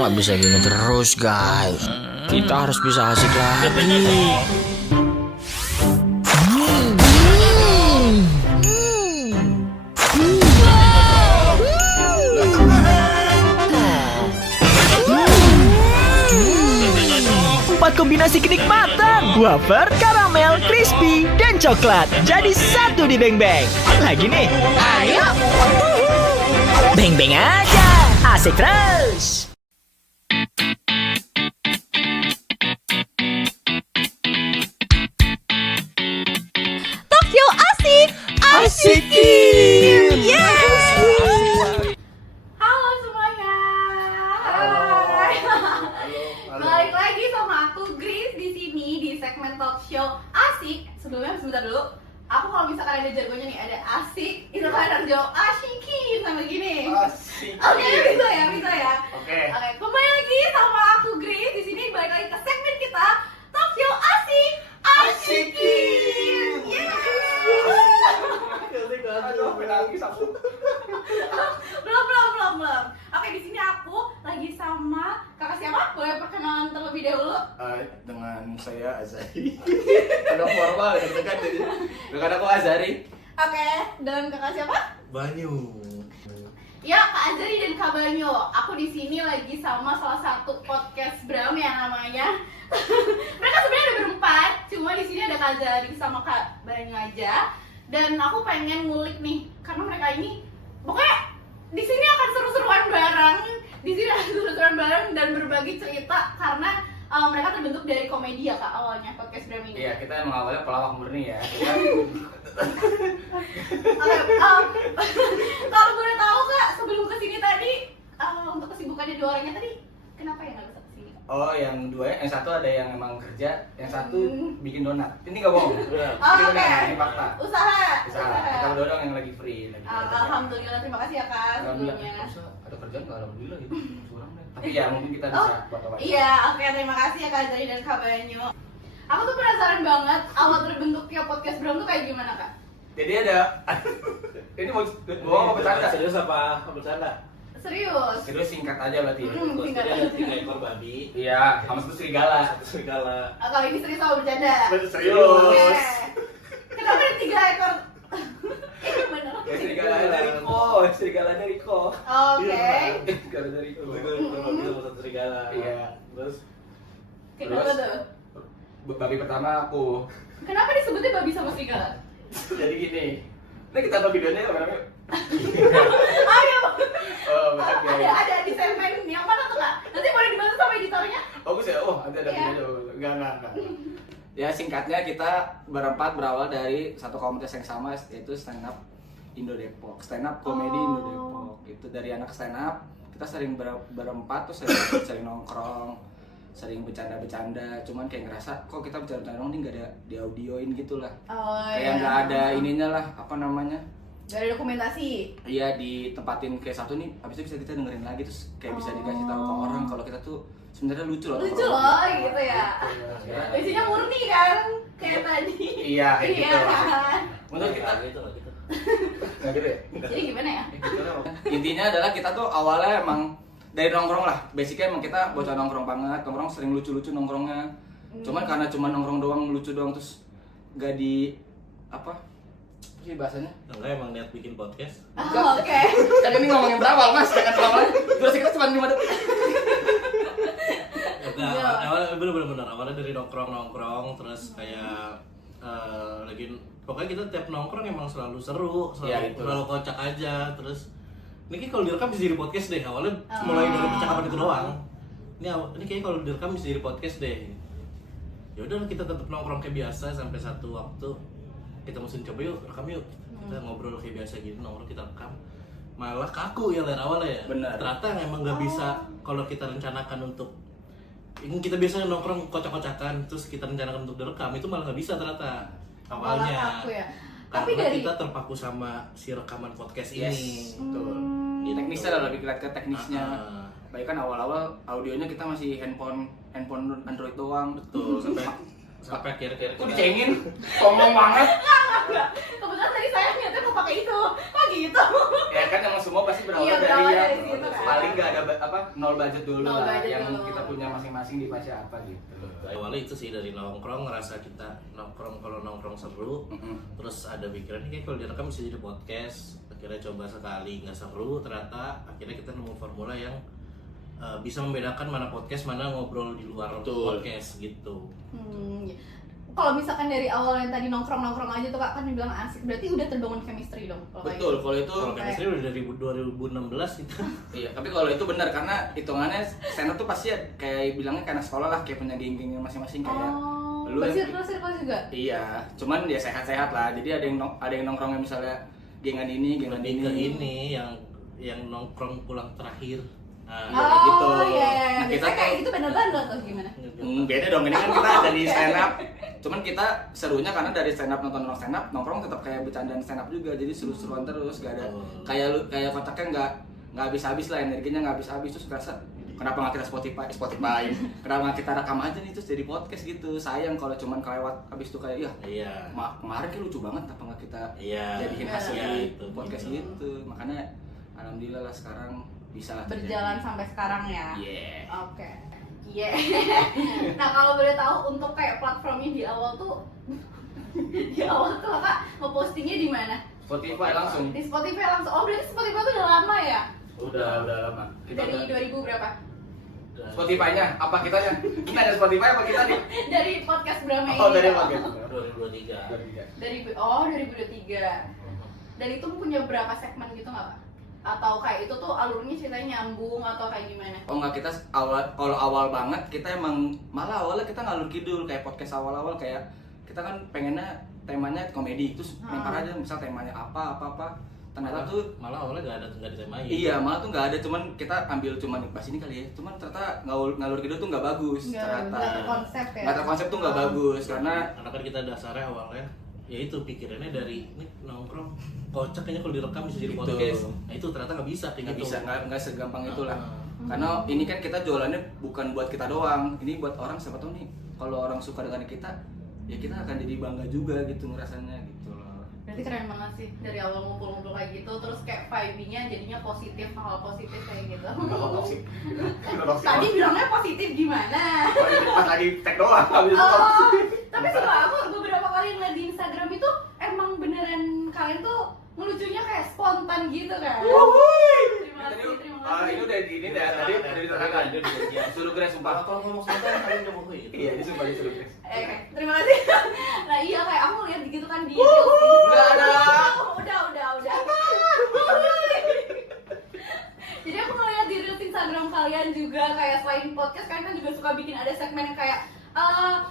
nggak bisa gini terus guys. Kita harus bisa asik lagi. Empat kombinasi kenikmatan, wafer, karamel, crispy, dan coklat jadi satu di Beng Beng. Lagi nih, ayo. Beng Beng aja, asik terus. Talk show asik, Asikin. yes. Halo semuanya. Hai. Balik lagi sama aku Grace di sini di segmen talk show asik. Sebelumnya sebentar dulu. Aku kalau misalkan ada jargonnya nih, ada asik, itu kan harus jawab asikin sama gini. Asik. Oke, bisa ya. Oke. Kembali lagi sama aku Grace di sini, balik lagi ke segmen kita talk show asik, asikin. Yes. Aduh, menangis aku. Belum. Oke, di sini aku lagi sama kakak siapa? Boleh perkenalan terlebih dahulu? Dengan saya Azari. Agak formal ya, dekat jadi. Dengan aku Azari. Oke, dan kakak siapa? Banyu. Ya, Kak Azari dan Kak Banyo. Aku di sini lagi sama salah satu podcast Bram yang namanya. Mereka sebenarnya ada berempat, cuma di sini ada Kak Azari sama Kak Banyo aja. Dan aku pengen ngulik nih, karena mereka ini pokoknya di sini akan seru-seruan bareng. Di sini akan seru-seruan bareng dan berbagi cerita karena mereka terbentuk dari komedi ya Kak awalnya podcast Bram ini. Iya, kita emang awalnya pelawak murni ya. Kalau boleh tahu Kak, sebelum kesini tadi untuk kesibukannya dua orangnya tadi, kenapa ya nggak bisa kesini? Oh, yang dua, yang satu ada yang emang kerja, yang satu bikin donat. Ini nggak bohong. Oh, Ini oke. beneran, ini fakta. Usaha. Kita berdua doang yang lagi free. Alhamdulillah, terima kasih ya Kak sebelumnya. Ada kerjaan nggak? Alhamdulillah gitu. Kurang deh. Tapi ya mungkin kita bisa buat apa. Iya, oke, terima kasih ya Kak Zari dan Kak Banyu. Aku tuh penasaran banget awal terbentuknya podcast Bram tuh kayak gimana Kak? Jadi ada ini mau bohong apa bercanda? Serius apa bercanda? Serius? Kedua singkat aja berarti. Singkat Jadi ada aja. 3 ekor babi, Iya, sama satu serigala. satu serigala. Kalau ini serius sama bercanda? Serius. Oke. Kenapa ada 3 ekor? Bener. Ya serigala dari Ko, serigala dari Ko. Oke. Serigala dari Ko. Satu ekor babi sama satu serigala. Iya. Terus Kenapa tuh? Babi pertama aku. Kenapa disebutnya babi sama serigala? Jadi gini. Nah kita nonton videonya ya, Bang. Ayo. Oh, betul ya. Ada di segmen yang mana tuh Kak? Nanti boleh dibantu sama editornya? Bagus ya. Oh, ada Iya. video. Enggak. Ya singkatnya kita berempat berawal dari satu komunitas yang sama yaitu stand up Indo Depok, stand up komedi Indo Depok. Itu dari anak stand up kita sering berempat tuh sering nongkrong, sering bercanda-bercanda. Cuman kayak ngerasa kok kita bercanda-bercanda ini nggak ada di audioin gitu lah. Oh, Kayak nggak ada ininya lah, apa namanya? Gak ada dokumentasi. Iya, ditempatin kayak satu nih, habis itu bisa kita dengerin lagi terus kayak bisa dikasih tahu ke orang kalau kita tuh sebenarnya lucu loh. Lucu loh gitu ya. Isinya murni kan kayak tadi. Iya, kayak Iya gitu. kan. Menurut kita gitu lah gitu. nggak gitu ya? Jadi gimana ya? Intinya adalah kita tuh awalnya emang dari nongkrong lah. Basicnya emang kita bocah nongkrong banget, nongkrong sering lucu-lucu nongkrongnya. Cuman karena cuma nongkrong doang, lucu doang terus nggak di apa sih bahasanya? Enggak emang niat bikin podcast. Oh, oke. Kan ini ngomongin berapa mas? Jangan lama. Terus kita cuma 5 detik. Enggak, awalnya bener-bener awalnya dari nongkrong terus kayak lagi pokoknya kita tiap nongkrong emang selalu seru, Iya, selalu kocak aja. Terus ini kalau direkam bisa jadi podcast deh. Awalnya mulai dari percakapan itu doang. Ini kayaknya kalau direkam bisa jadi podcast deh. Ya udah kita tetap nongkrong kayak biasa sampai satu waktu kita mesti coba yuk rekam yuk. Kita ngobrol kayak biasa gitu, nongkrong kita rekam. Malah kaku ya dari awalnya ya. Benar. Ternyata emang nggak bisa kalau kita rencanakan untuk ini kita biasanya nongkrong kocak-kocakan terus kita rencanakan untuk direkam itu malah nggak bisa ternyata awalnya. Malah kaku ya. Karena Tapi dari kita terpaku sama si rekaman podcast Yes, ini. betul. Di teknisnya lah, lebih ke teknisnya. Ah, Baik kan awal-awal audionya kita masih handphone Android doang. betul sampai akhir-akhir Kok dicengin? Ngomong banget. Kebetulan tadi saya niatnya mau pakai itu. Oh gitu. Ya kan emang semua pasti berawal Iya, dari berawal yang dari situ kan. paling nggak ada nol budget dulu Nol lah, budget yang dulu. kita punya masing-masing di fase apa gitu. Awalnya itu sih dari nongkrong, ngerasa kita nongkrong, kalau nongkrong seru, terus ada pikiran kayak kalau direkam bisa jadi podcast. Akhirnya coba sekali nggak seru, ternyata akhirnya kita nemu formula yang bisa membedakan mana podcast, mana ngobrol di luar podcast gitu. Kalau misalkan dari awal yang tadi nongkrong aja tuh Kak, kan dibilang asik, berarti udah terbangun chemistry dong kalau kayak Betul, gitu. kalau itu Kalau chemistry udah dari 2016 gitu. iya, tapi kalau itu benar karena hitungannya stand up tuh pasti kayak bilangnya kayak anak sekolah lah, kayak punya geng-gengnya masing-masing kayak Oh, lu bersirkel juga? iya, cuman dia sehat-sehat lah. Jadi ada yang nongkrongnya misalnya gengan ini, gengan Lebih ke ini. ini yang nongkrong pulang terakhir. Nah, Oh kayak gitu. iya, Nah, kita biasanya kayak tuh- gitu bandel-bandel atau gimana? Beda dong, ini kan kita dari stand up. Cuman kita serunya karena dari stand up nonton stand up, nongkrong tetap kayak bercandaan stand up juga. Jadi seru-seruan terus, gak ada kayak kotaknya nggak habis-habis lah, energinya nggak habis-habis. Terus ngerasa kenapa nggak kita Spotify, kenapa nggak kita rekam aja nih terus jadi podcast gitu. Sayang kalau cuman kelewat habis itu kayak Iya. kemarin kayak lucu banget, apa nggak kita Iya. jadiin hasil Iya, di itu, podcast gitu. Makanya alhamdulillah lah sekarang bisa lah Berjalan sampai sekarang ya. Yeah. Oke. Iya. Nah, kalau boleh tahu untuk kayak platformnya di awal tuh Kak ngepostingnya di mana? Spotify langsung. Di Spotify langsung. Oh, berarti Spotify tuh udah lama ya? Udah lama. Kita Dari udah- 2000 berapa? Spotify-nya apa kitanya? Kita ada Spotify apa kita nih? Dari podcast Brahma Oh, ini. dari Kak. podcast. 2023. 2023. Dan itu punya berapa segmen gitu nggak Kak? Atau kayak itu tuh alurnya ceritanya nyambung atau kayak gimana? Oh enggak, kita kalau awal banget kita emang malah awalnya kita ngalur kidul kayak podcast awal-awal kayak kita kan pengennya temanya komedi terus lempar aja misal temanya apa ternyata tuh malah awalnya nggak ditemain. iya malah tuh nggak ada, cuman kita ambil cuman bahas ini kali ya, cuman ternyata ngalur kidul tuh nggak bagus ternyata Nggak terkonsep ya? nggak terkonsep tuh nggak bagus karena kan kita dasarnya awalnya ya itu pikirannya dari ini nongkrong kocak kayaknya kalau direkam bisa jadi Gitu. podcast. Nah itu ternyata nggak bisa kayak nggak gitu. bisa nggak segampang itu lah. Karena ini kan kita jualannya bukan buat kita doang, ini buat orang, siapa tahu nih kalau orang suka dengan kita ya kita akan jadi bangga juga gitu ngerasanya gitu loh. Berarti keren banget sih, dari awal ngumpul-ngumpul kayak gitu, terus kayak vibe-nya jadinya positif, hal positif kayak gitu. Tadi bilangnya positif gimana? Pas lagi tag doang habis itu Oh, toxic. tapi sumpah aku beberapa kali ngeliat di Instagram itu emang beneran kalian tuh ngelucunya kayak spontan gitu kan. Terima kasih, terima Ah, kasih. ini udah di ini dah tadi udah diterangkan. Suruh keren sumpah. Kalau ngomong sebentar kalian udah mau gitu. Iya, ini sumpah disuruh keren. Oke, terima kasih. Nah iya kayak aku ngeliat gitu kan di Nggak ada. Udah. Jadi aku ngeliat di reels Instagram kalian juga kayak selain podcast kalian kan juga suka bikin ada segmen yang kayak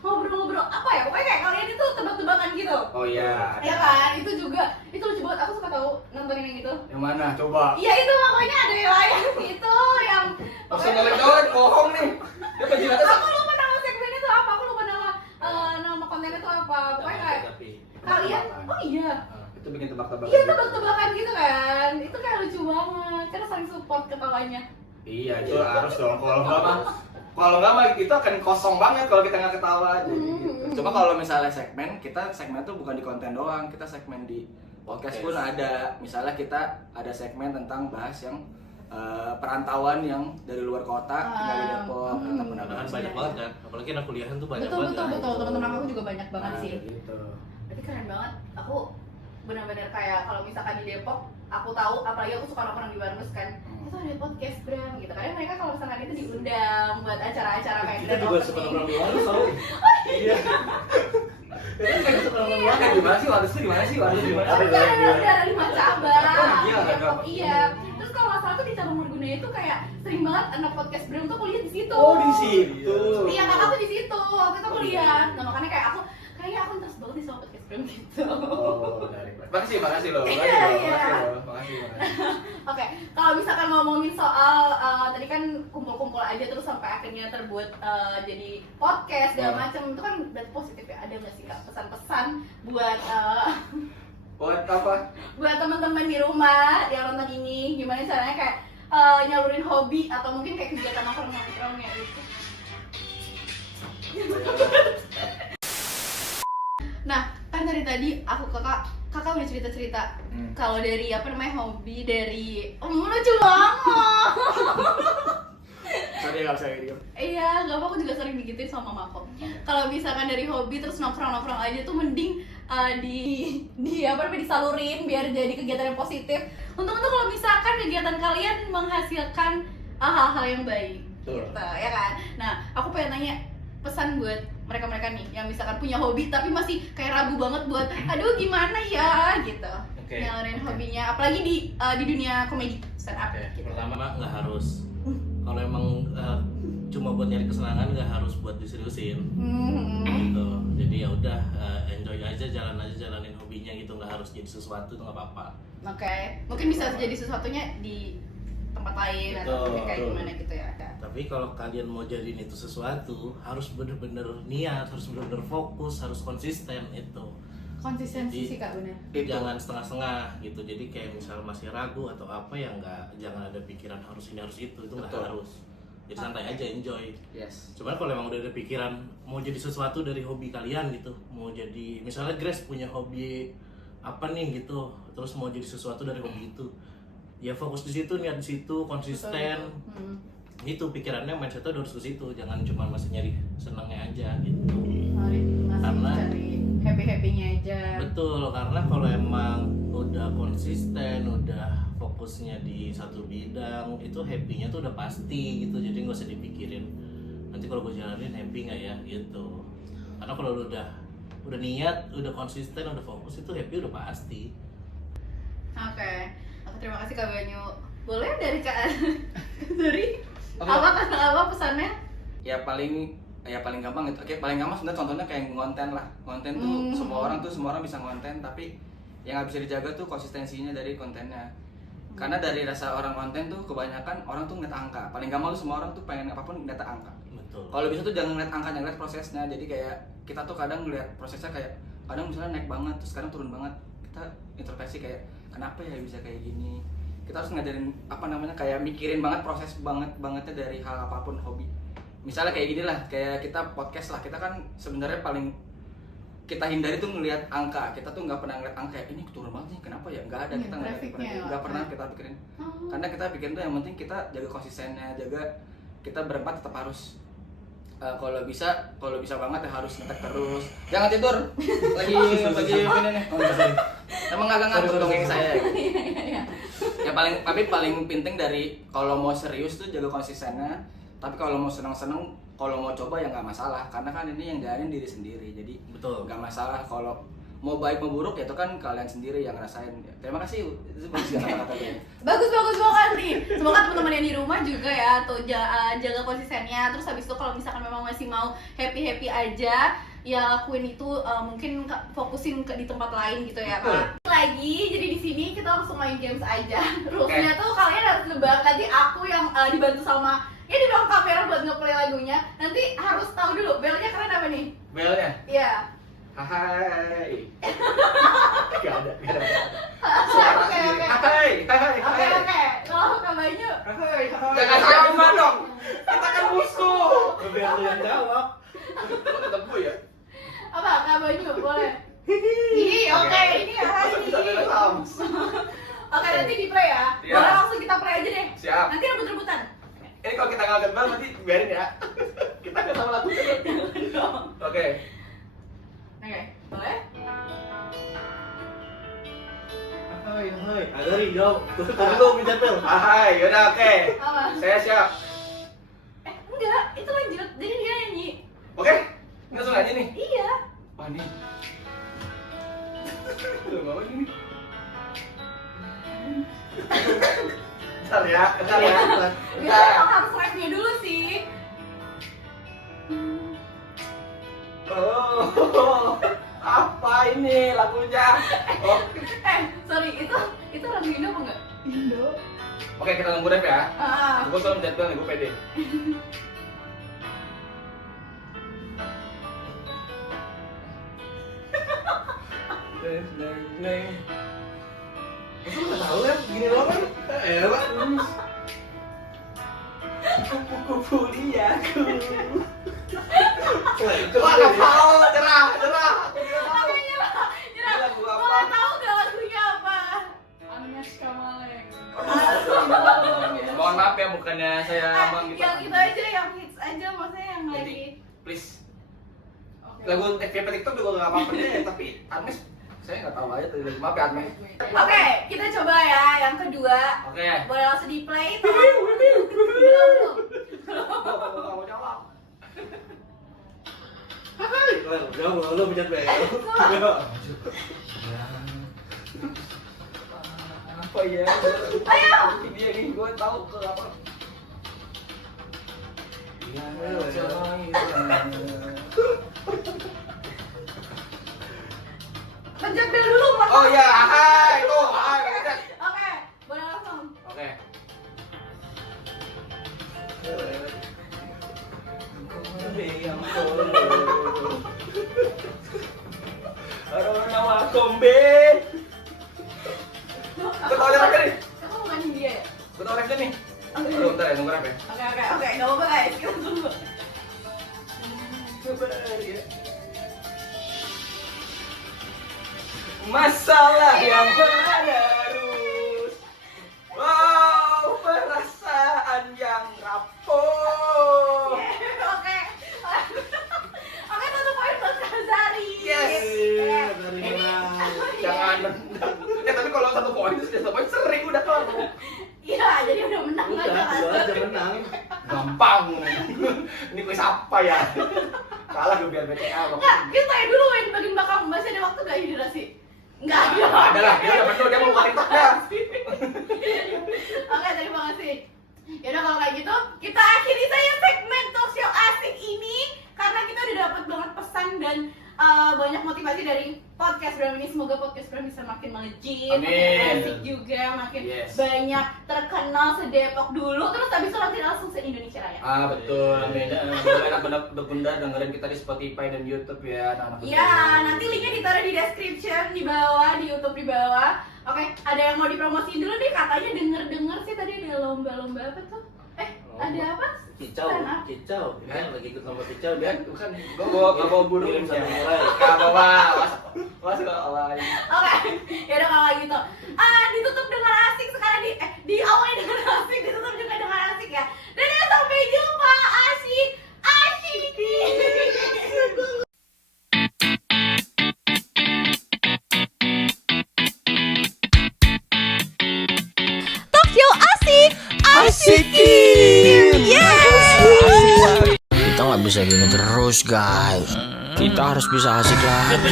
ngobrol-ngobrol apa ya, pokoknya kayak kalian itu tebak-tebakan gitu. Oh iya. Ya kan, itu juga, itu lucu banget, aku suka tahu nontonin yang gitu. Yang mana? Coba. Iya itu pokoknya ada yang lain itu yang Langsung nyolek-nyolek bohong nih. Dia penjilatnya aku lupa nama segmennya tuh apa, aku lupa nama kontennya tuh apa, pokoknya kayak kalian, oh iya, itu bikin tebak-tebakan. iya tebak-tebakan gitu kan, itu kayak lucu banget, karena saling support ketawanya. Iya, itu harus dong. Kalau nggak mah itu akan kosong banget kalau kita nggak ketawa. Jadi gitu. Cuma kalau misalnya segmen tuh bukan di konten doang, kita segmen di podcast pun ada. Misalnya kita ada segmen tentang bahas yang perantauan yang dari luar kota tinggal di Depok, tentang Kan pendapat banyak banget kan, apalagi anak kuliahan tuh banyak Betul, banget. kan. teman-teman aku juga banyak banget sih. Gitu. Berarti keren banget, aku benar-benar kayak kalau misalkan di Depok, aku tahu, apalagi aku suka nongkrong di Barnus kan, itu ada podcast Bram gitu, karena mereka kalau misalkan itu diundang buat acara-acara kayak Kita grand juga opening. suka nongkrong di warung soalnya. Iya. Kita suka nongkrong di warung. Gimana sih Warus itu gimana sih Warus gimana? Tapi kan ada 5 cabang, Oh, iya, di Depok, ada. iya. Terus kalau nggak salah tuh di cabang Margonda itu kayak sering banget anak podcast Bram tuh kuliah di situ. Oh di situ. Iya, kakak tuh di situ, waktu itu kuliah. Nah makanya kayak aku interest banget nih sama podcast Bram gitu. Oh, menarik. Makasih loh. Iya. Makasih. Oke, kalau misalkan ngomongin soal tadi kan kumpul-kumpul aja terus sampai akhirnya terbuat jadi podcast segala macam, itu kan berarti positif ya. Ada nggak sih Kak pesan-pesan buat Buat apa? buat teman-teman di rumah yang nonton ini, gimana caranya kayak nyalurin hobi atau mungkin kayak kegiatan nongkrong-nongkrongnya gitu. Nah, kan dari tadi aku kakak kakak udah cerita-cerita kalau dari hobi dari lucu banget. Sorry kalau saya gitu. Iya, gak apa, aku juga sering digituin sama mama aku. Kalau misalkan dari hobi terus nongkrong aja tuh mending disalurin biar jadi kegiatan yang positif. Untuk kalau misalkan kegiatan kalian menghasilkan hal-hal yang baik. Betul. Gitu, ya kan? Nah, aku pengen nanya pesan buat mereka-mereka nih yang misalkan punya hobi tapi masih kayak ragu banget buat aduh gimana ya gitu. Oke. Nyalarin hobinya, apalagi di dunia komedi stand up. Gitu. Pertama nggak harus, kalau emang cuma buat nyari kesenangan nggak harus buat diseriusin gitu. Jadi ya udah enjoy aja, jalanin hobinya gitu, nggak harus jadi sesuatu itu nggak apa-apa. Oke, mungkin bisa jadi sesuatunya di tempat lain atau mungkin kayak gimana gitu ya. Tapi kalau kalian mau jadiin itu sesuatu, harus bener-bener niat, harus bener-bener fokus, harus konsisten itu. Konsistensi Jadi, sih Kak, bener. Jangan setengah-setengah gitu. Jadi kayak misal masih ragu atau apa ya jangan ada pikiran harus ini harus itu nggak Betul. harus. Jadi santai aja, enjoy. Yes. Cuman kalau emang udah ada pikiran mau jadi sesuatu dari hobi kalian gitu, mau jadi misalnya Grace punya hobi apa nih gitu, terus mau jadi sesuatu dari hobi itu, ya fokus di situ, niat di situ, konsisten. Itu pikirannya, mindsetnya udah harus ke situ, jangan cuma masih nyari senangnya aja gitu. Masih Karena- cari happy-happynya aja. Betul, karena kalau emang udah konsisten, udah fokusnya di satu bidang, itu happy-nya tuh udah pasti gitu, jadi nggak usah dipikirin nanti kalau gue jalanin happy nggak ya gitu. Karena kalau lu udah niat, udah konsisten, udah fokus, itu happy udah pasti. Oke, aku terima kasih Kak Banyu. Boleh dari Kak dari Oke. apa pesannya? Ya paling gampang gitu. Oke, paling gampang sebenarnya contohnya kayak ngonten lah. Konten tuh semua orang bisa ngonten, tapi yang nggak bisa dijaga tuh konsistensinya dari kontennya. Karena dari rasa orang konten tuh kebanyakan orang tuh ngeliat angka. Paling gampang tuh semua orang tuh pengen apapun data angka. Betul. Kalau bisa tuh jangan ngeliat angka, jangan ngeliat prosesnya. Jadi kayak kita tuh kadang ngeliat prosesnya kayak kadang misalnya naik banget, terus kadang turun banget. Kita introspeksi kayak kenapa ya bisa kayak gini. Kita harus ngajarin kayak mikirin banget proses bangetnya dari hal apapun hobi. Misalnya kayak gini lah, kayak kita podcast lah, kita kan sebenarnya paling kita hindari tuh ngelihat angka. Kita tuh nggak pernah ngeliat angka ini turun banget nih, kenapa ya? Nggak ada, kita nggak pernah kita pikirin. Karena kita pikirin tuh yang penting kita jaga konsistennya, jaga kita berempat tetap harus kalau bisa banget ya harus ngetek terus. Jangan tidur. Lagi ini nih. Emang agak ngantuk dong yang saya. Ya paling penting dari kalau mau serius tuh jaga konsistennya. Tapi kalau mau senang-senang, kalau mau coba ya nggak masalah. Karena kan ini yang jalanin diri sendiri. Jadi Betul. nggak masalah kalau mau baik mau buruk ya itu kan kalian sendiri yang ngerasain. Terima kasih. Itu bagus kata-katanya. Bagus banget nih. Semoga teman-teman yang di rumah juga ya tuh jaga konsistennya. Terus habis itu kalau misalkan memang masih mau happy aja, ya lakuin itu mungkin fokusin di tempat lain gitu ya Kak. Lagi jadi di sini kita langsung main games aja. Rulesnya tuh kalian harus nebak. Nanti aku yang dibantu sama di belakang kamera buat ngeplay lagunya. Nanti harus tahu dulu belnya keren apa nih? Belnya. Iya. Hai. Gak ada. Oke. Hai. Oke. Kalau Kak Banyu, Hai. Jangan sama dong. Kita kan musuh. Biar lu yang jawab. Lo tetap gue ya. apa Kak Banyu boleh? Ih, oke, ini ya Oke, nanti di play ya. Iya. Boleh langsung kita play aja deh. Siap. Nanti rebut-rebutan. Ini kalau kita ngaget banget nanti biarin ya. Kita nggak tahu lagu. Oke. Oke, boleh? Hai. Agari jawab. Tadi lu pencet bel. Hai, yaudah oke. Apa? Saya siap. Enggak, itu lanjut. Jadi dia nyanyi. Oke. Ini langsung aja nih. Iya. Wah nih. Udah mau gini. Bentar ya. Biasanya emang harus rap-nya dulu sih. Oh, apa ini lagunya? Oh. Sorry, itu lagu Indo apa enggak? Indo. Oke, kita tunggu rap ya. Ah. Gue selalu menjadwal nih, gue pede. Itu nggak tahu kan? Gini doang kan? Pak. Kupu-kupu liaku. Wah, itu Wah, nggak tahu, nyerah. Nyerah. Ini lagu apa? Boleh tahu nggak Mohon maaf ya, bukannya saya abang gitu. Yang itu aja, yang hits aja, maksudnya yang lagi. Please. Oke. Lagu FYP TikTok juga nggak apa-apa deh, tapi Agnes saya nggak tahu aja tadi. Maaf ya Agnes. Oke, kita coba ya yang kedua. Oke. Boleh langsung di play. Belum. Kamu jawab. Jauh, lo pencet B. Apa ya? Ayo. Dia nih, gue tahu ke apa. Pencet bel dulu, Mas. Oh iya, hai, itu, hai, pencet. Oke, boleh langsung. Oke. Nama kombe. Gue tau yang nih. Kamu bukan Hindia ya? Gue tau rapnya nih. Aduh, bentar ya, nunggu rap ya. Oke, gak apa-apa guys, kita tunggu. Masalah yang menerus. Wow, perasaan yang rapuh. Oke, satu poin buat Kazari. Yes. Dari mana? Jangan menang. Ya tapi kalau 1 poin itu sudah 1 poin sering udah kelar. Iya, jadi udah menang Udah, aja dua aja menang. Gampang. Ini kuis apa ya? Kalah gue biar BTA. Enggak, kita tanya dulu yang di bagian belakang. Masih ada waktu gak hidrasi? Enggak ada. Ada lah, dia udah penuh, dia mau buka TikToknya. Oke, terima kasih. Yaudah kalau kayak gitu, kita akhiri saja segmen talk show asik ini karena kita udah dapat banget pesan dan banyak motivasi dari podcast Bram ini. Semoga podcast Bram bisa makin melejit, Amin. asik juga, makin Yes. banyak terkenal se-Depok dulu, terus habis itu nanti langsung se-Indonesia Raya. Betul, amin. Boleh anak-anak bunda dengerin kita di Spotify dan YouTube ya, anak-anak. Ya, nanti linknya ditaruh di description di bawah, di YouTube di bawah. Oke, ada yang mau dipromosiin dulu nih, katanya denger sih tadi ada lomba-lomba apa tuh? Ada apa? Cicau, Stand up. Cicau. Dia lagi ikut lomba Cicau dia. Bukan, gue bawa burung. Kirim satu mulai. Gak bawa, masuk ke awal. Oke, yaudah kalau kayak gitu. Ditutup dengan asik sekarang diawali dengan asik, ditutup juga dengan asik ya. Dadah, sampai jumpa, asik. Talk show asik. Asikin. Kita nggak bisa gini terus guys. Kita harus bisa asik lagi.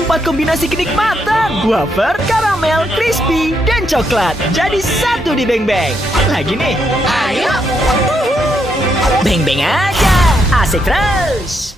Empat kombinasi kenikmatan, wafer, karamel, crispy, dan coklat jadi satu di Beng Beng. Lagi nih, ayo. Beng Beng aja, asik terus.